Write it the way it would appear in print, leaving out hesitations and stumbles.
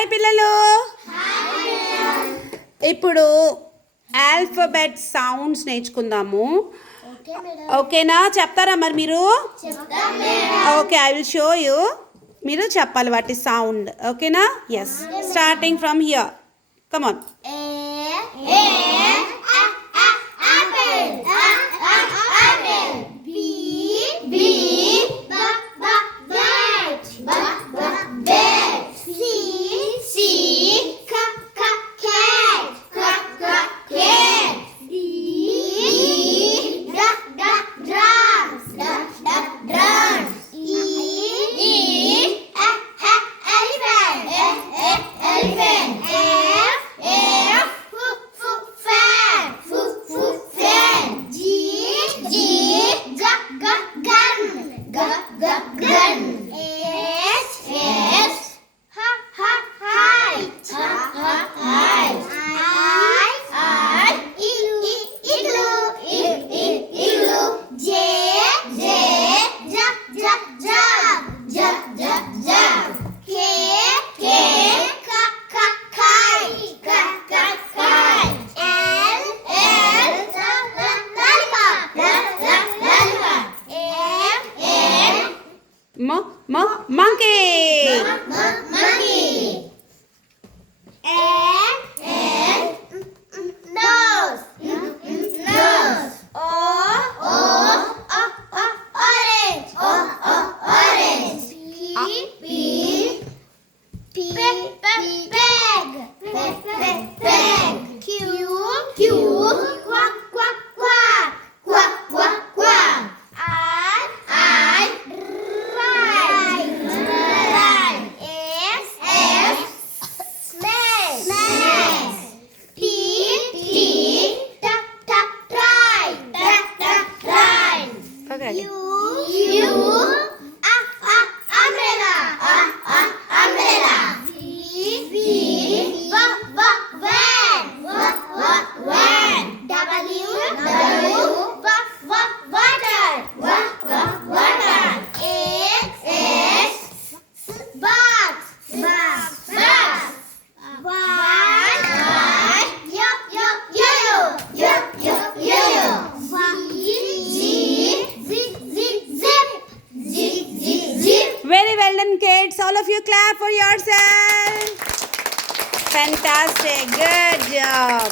Hi పిల్లలు. ఇప్పుడు alphabet sounds నేర్చుకుందాము. ఓకేనా? చెప్తారా మరి మీరు? Okay, I will show you. మీరు చెప్పాలి వాటి సౌండ్. ఓకేనా? Yes, starting from here. Come on. Monkey. Nose. Orange. Orange. Peg. Q. Quack. Okay. Umbrella. Van. W. Water. X. Box. Yo-yo. Zip. Very well done, kids. All of you clap for yourself. Fantastic. Good job.